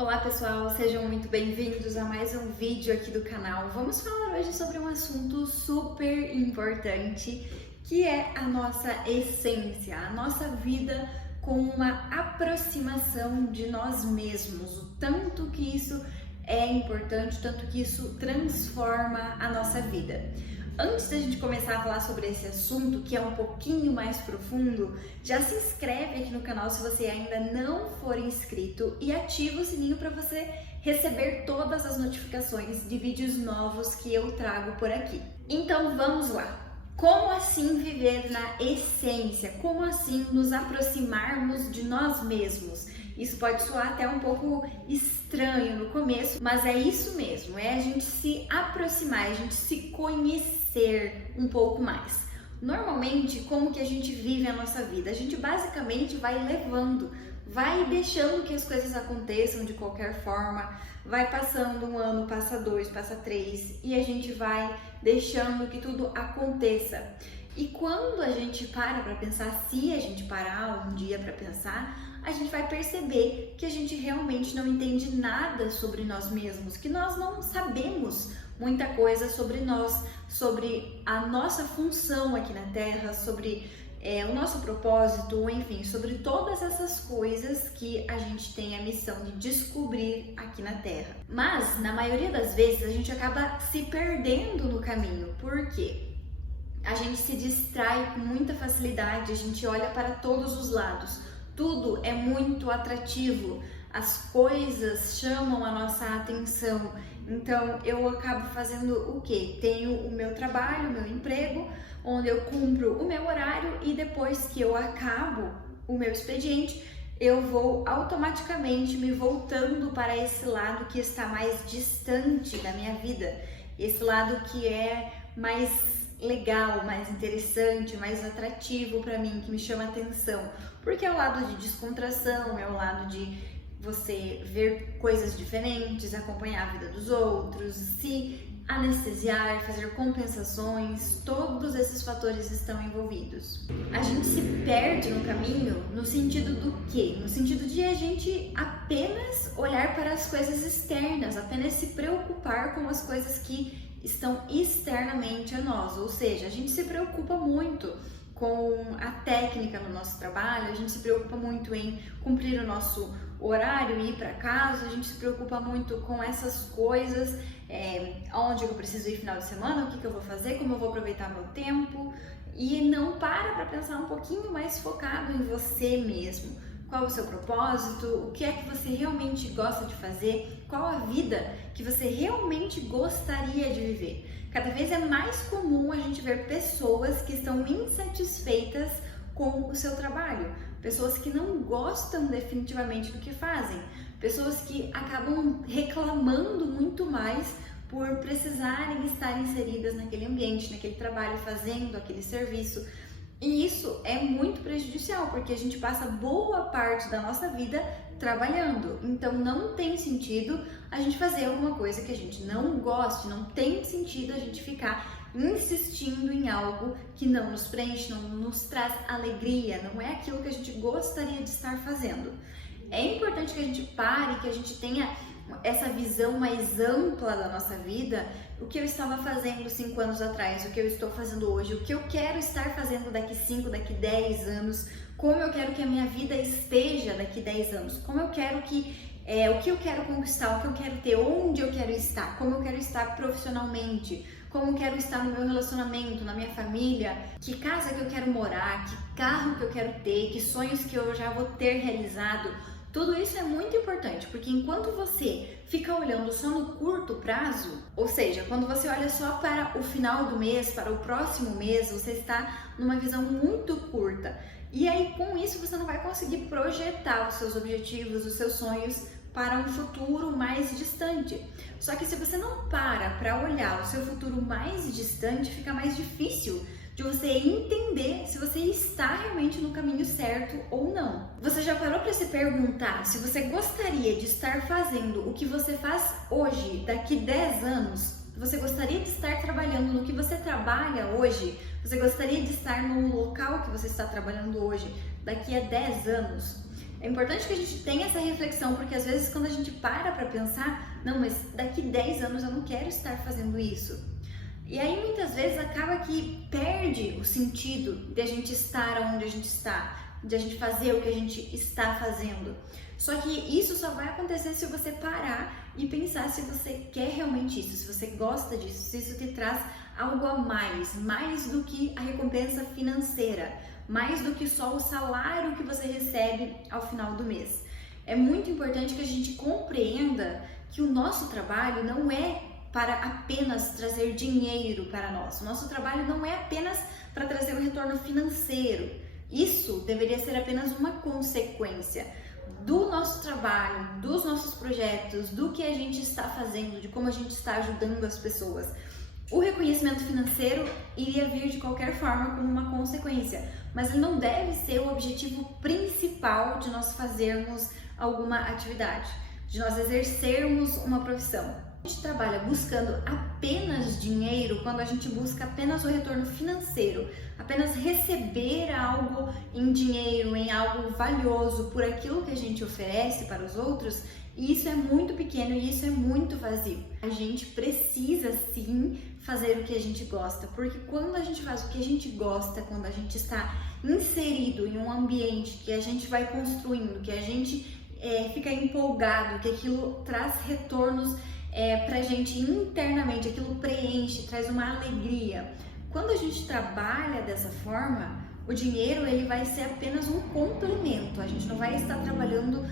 Olá pessoal, sejam muito bem-vindos a mais um vídeo aqui do canal. Vamos falar hoje sobre um assunto super importante, que é a nossa essência, a nossa vida com uma aproximação de nós mesmos, o tanto que isso é importante, o tanto que isso transforma a nossa vida. Antes da gente começar a falar sobre esse assunto, que é um pouquinho mais profundo, já se inscreve aqui no canal se você ainda não for inscrito e ativa o sininho para você receber todas as notificações de vídeos novos que eu trago por aqui. Então vamos lá! Como assim viver na essência? Como assim nos aproximarmos de nós mesmos? Isso pode soar até um pouco estranho no começo, mas é isso mesmo, é a gente se aproximar, a gente se conhecer um pouco mais. Normalmente, como que a gente vive a nossa vida? A gente basicamente vai levando, vai deixando que as coisas aconteçam de qualquer forma, vai passando um ano, passa dois, passa três e a gente vai deixando que tudo aconteça. E quando a gente para pensar, se a gente parar um dia para pensar, a gente vai perceber que a gente realmente não entende nada sobre nós mesmos, que nós não sabemos muita coisa sobre nós, sobre a nossa função aqui na Terra, sobre o nosso propósito, enfim, sobre todas essas coisas que a gente tem a missão de descobrir aqui na Terra. Mas, na maioria das vezes, a gente acaba se perdendo no caminho. Por quê? A gente se distrai com muita facilidade, a gente olha para todos os lados. Tudo é muito atrativo, as coisas chamam a nossa atenção. Então eu acabo fazendo o quê? Tenho o meu trabalho, o meu emprego, onde eu cumpro o meu horário e depois que eu acabo o meu expediente, eu vou automaticamente me voltando para esse lado que está mais distante da minha vida, esse lado que é mais legal, mais interessante, mais atrativo para mim, que me chama atenção, porque é o lado de descontração, é o lado de você ver coisas diferentes, acompanhar a vida dos outros, se anestesiar, fazer compensações, todos esses fatores estão envolvidos. A gente se perde no caminho no sentido do quê? No sentido de a gente apenas olhar para as coisas externas, apenas se preocupar com as coisas que estão externamente a nós, ou seja, a gente se preocupa muito com a técnica no nosso trabalho, a gente se preocupa muito em cumprir o nosso horário e ir para casa, a gente se preocupa muito com essas coisas, onde eu preciso ir final de semana, o que eu vou fazer, como eu vou aproveitar meu tempo, e não para pensar um pouquinho mais focado em você mesmo. Qual o seu propósito, o que é que você realmente gosta de fazer, qual a vida que você realmente gostaria de viver. Cada vez é mais comum a gente ver pessoas que estão insatisfeitas com o seu trabalho, pessoas que não gostam definitivamente do que fazem, pessoas que acabam reclamando muito mais por precisarem estar inseridas naquele ambiente, naquele trabalho, fazendo aquele serviço. E isso é muito prejudicial, porque a gente passa boa parte da nossa vida trabalhando. Então não tem sentido a gente fazer alguma coisa que a gente não goste, não tem sentido a gente ficar insistindo em algo que não nos preenche, não nos traz alegria, não é aquilo que a gente gostaria de estar fazendo. É importante que a gente pare, que a gente tenha essa visão mais ampla da nossa vida, o que eu estava fazendo 5 anos atrás, o que eu estou fazendo hoje, o que eu quero estar fazendo daqui 5, daqui 10 anos, como eu quero que a minha vida esteja daqui 10 anos, como eu quero que, o que eu quero conquistar, o que eu quero ter, onde eu quero estar, como eu quero estar profissionalmente, como eu quero estar no meu relacionamento, na minha família, que casa que eu quero morar, que carro que eu quero ter, que sonhos que eu já vou ter realizado. Tudo isso é muito importante, porque enquanto você fica olhando só no curto prazo, ou seja, quando você olha só para o final do mês, para o próximo mês, você está numa visão muito curta. E aí, com isso, você não vai conseguir projetar os seus objetivos, os seus sonhos para um futuro mais distante. Só que se você não para olhar o seu futuro mais distante, fica mais difícil de você entender se você está realmente no caminho certo ou não. Você já parou para se perguntar se você gostaria de estar fazendo o que você faz hoje, daqui 10 anos? Você gostaria de estar trabalhando no que você trabalha hoje? Você gostaria de estar no local que você está trabalhando hoje, daqui a 10 anos? É importante que a gente tenha essa reflexão, porque às vezes quando a gente para pensar, não, mas daqui 10 anos eu não quero estar fazendo isso. E aí muitas vezes acaba que perde o sentido de a gente estar onde a gente está, de a gente fazer o que a gente está fazendo. Só que isso só vai acontecer se você parar e pensar se você quer realmente isso, se você gosta disso, se isso te traz algo a mais, mais do que a recompensa financeira, mais do que só o salário que você recebe ao final do mês. É muito importante que a gente compreenda que o nosso trabalho não é para apenas trazer dinheiro para nós. O nosso trabalho não é apenas para trazer um retorno financeiro. Isso deveria ser apenas uma consequência do nosso trabalho, dos nossos projetos, do que a gente está fazendo, de como a gente está ajudando as pessoas. O reconhecimento financeiro iria vir de qualquer forma como uma consequência, mas ele não deve ser o objetivo principal de nós fazermos alguma atividade, de nós exercermos uma profissão. A gente trabalha buscando apenas dinheiro quando a gente busca apenas o retorno financeiro, apenas receber algo em dinheiro, em algo valioso por aquilo que a gente oferece para os outros, e isso é muito pequeno e isso é muito vazio. A gente precisa sim fazer o que a gente gosta, porque quando a gente faz o que a gente gosta, quando a gente está inserido em um ambiente que a gente vai construindo, que a gente fica empolgado, que aquilo traz retornos pra gente internamente, aquilo preenche, traz uma alegria. Quando a gente trabalha dessa forma, o dinheiro ele vai ser apenas um complemento, a gente não vai estar trabalhando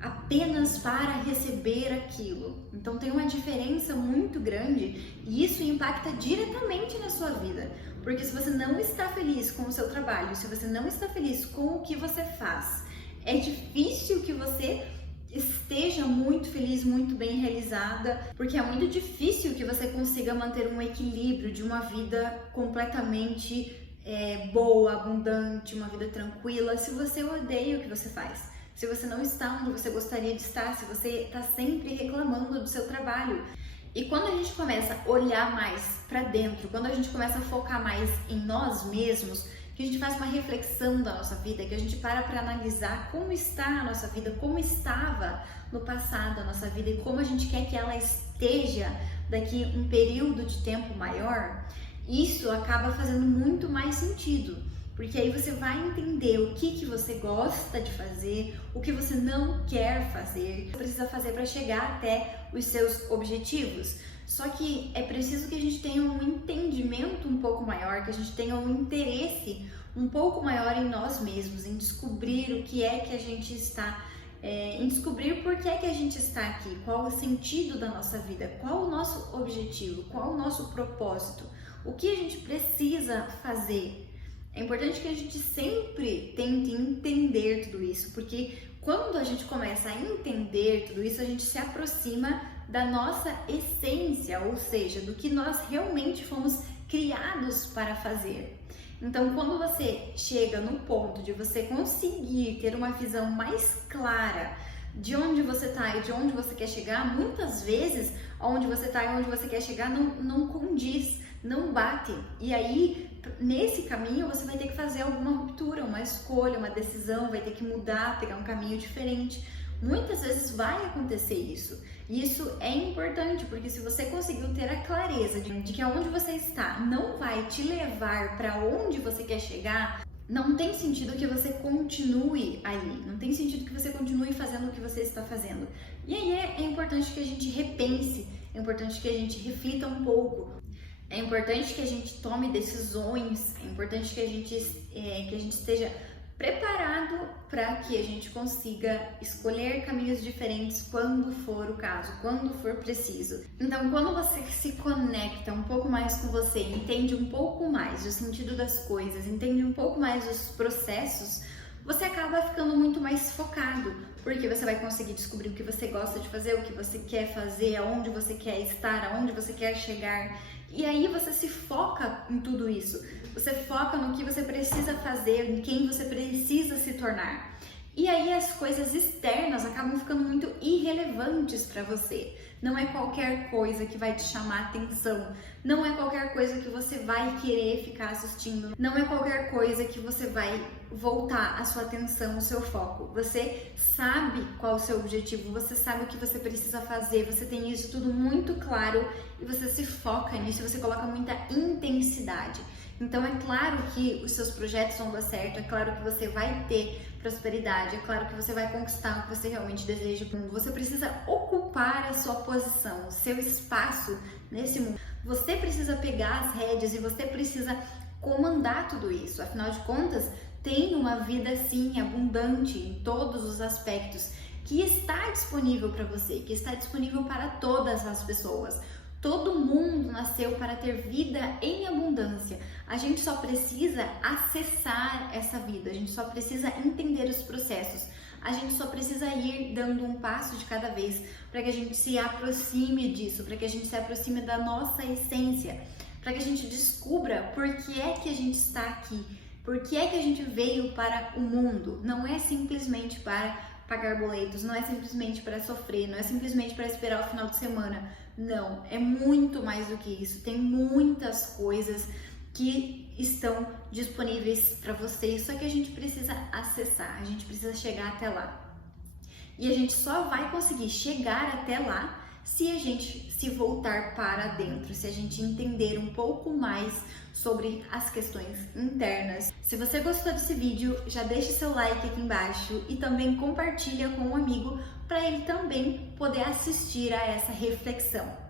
apenas para receber aquilo. Então tem uma diferença muito grande e isso impacta diretamente na sua vida, porque se você não está feliz com o seu trabalho, se você não está feliz com o que você faz, é difícil que você esteja muito feliz, muito bem realizada, porque é muito difícil que você consiga manter um equilíbrio de uma vida completamente boa, abundante, uma vida tranquila, se você odeia o que você faz, se você não está onde você gostaria de estar, se você está sempre reclamando do seu trabalho. E quando a gente começa a olhar mais para dentro, quando a gente começa a focar mais em nós mesmos, que a gente faz uma reflexão da nossa vida, que a gente para analisar como está a nossa vida, como estava no passado a nossa vida e como a gente quer que ela esteja daqui um período de tempo maior, isso acaba fazendo muito mais sentido, porque aí você vai entender o que você gosta de fazer, o que você não quer fazer, o que precisa fazer para chegar até os seus objetivos. Só que é preciso que a gente tenha um entendimento um pouco maior, que a gente tenha um interesse um pouco maior em nós mesmos, em descobrir o que é que a gente está, em descobrir por que é que a gente está aqui, qual o sentido da nossa vida, qual o nosso objetivo, qual o nosso propósito, o que a gente precisa fazer. É importante que a gente sempre tente entender tudo isso, porque quando a gente começa a entender tudo isso, a gente se aproxima da nossa essência, ou seja, do que nós realmente fomos criados para fazer. Então, quando você chega no ponto de você conseguir ter uma visão mais clara de onde você está e de onde você quer chegar, muitas vezes onde você está e onde você quer chegar não condiz, não bate. E aí, nesse caminho, você vai ter que fazer alguma ruptura, uma escolha, uma decisão, vai ter que mudar, pegar um caminho diferente. Muitas vezes vai acontecer isso. E isso é importante, porque se você conseguiu ter a clareza de que aonde você está não vai te levar para onde você quer chegar, não tem sentido que você continue ali, não tem sentido que você continue fazendo o que você está fazendo. E aí é importante que a gente repense, é importante que a gente reflita um pouco, é importante que a gente tome decisões, é importante que a gente esteja preparado para que a gente consiga escolher caminhos diferentes quando for o caso, quando for preciso. Então, quando você se conecta um pouco mais com você, entende um pouco mais do sentido das coisas, entende um pouco mais dos processos, você acaba ficando muito mais focado, porque você vai conseguir descobrir o que você gosta de fazer, o que você quer fazer, aonde você quer estar, aonde você quer chegar. E aí você se foca em tudo isso. Você foca no que você precisa fazer, em quem você precisa se tornar. E aí as coisas externas acabam ficando muito irrelevantes para você. Não é qualquer coisa que vai te chamar atenção, não é qualquer coisa que você vai querer ficar assistindo, não é qualquer coisa que você vai voltar a sua atenção, o seu foco. Você sabe qual é o seu objetivo, você sabe o que você precisa fazer, você tem isso tudo muito claro e você se foca nisso, você coloca muita intensidade. Então é claro que os seus projetos vão dar certo, é claro que você vai ter prosperidade, é claro que você vai conquistar o que você realmente deseja para o mundo. Você precisa ocupar a sua posição, o seu espaço nesse mundo. Você precisa pegar as rédeas e você precisa comandar tudo isso. Afinal de contas, tem uma vida sim abundante em todos os aspectos que está disponível para você, que está disponível para todas as pessoas. Todo mundo nasceu para ter vida em abundância. A gente só precisa acessar essa vida, a gente só precisa entender os processos, a gente só precisa ir dando um passo de cada vez para que a gente se aproxime disso, para que a gente se aproxime da nossa essência, para que a gente descubra por que é que a gente está aqui, por que é que a gente veio para o mundo. Não é simplesmente para pagar boletos, não é simplesmente para sofrer, não é simplesmente para esperar o final de semana. Não, é muito mais do que isso. Tem muitas coisas que estão disponíveis para você, só que a gente precisa acessar, a gente precisa chegar até lá. E a gente só vai conseguir chegar até lá se a gente se voltar para dentro, se a gente entender um pouco mais sobre as questões internas. Se você gostou desse vídeo, já deixa seu like aqui embaixo e também compartilha com um amigo para ele também poder assistir a essa reflexão.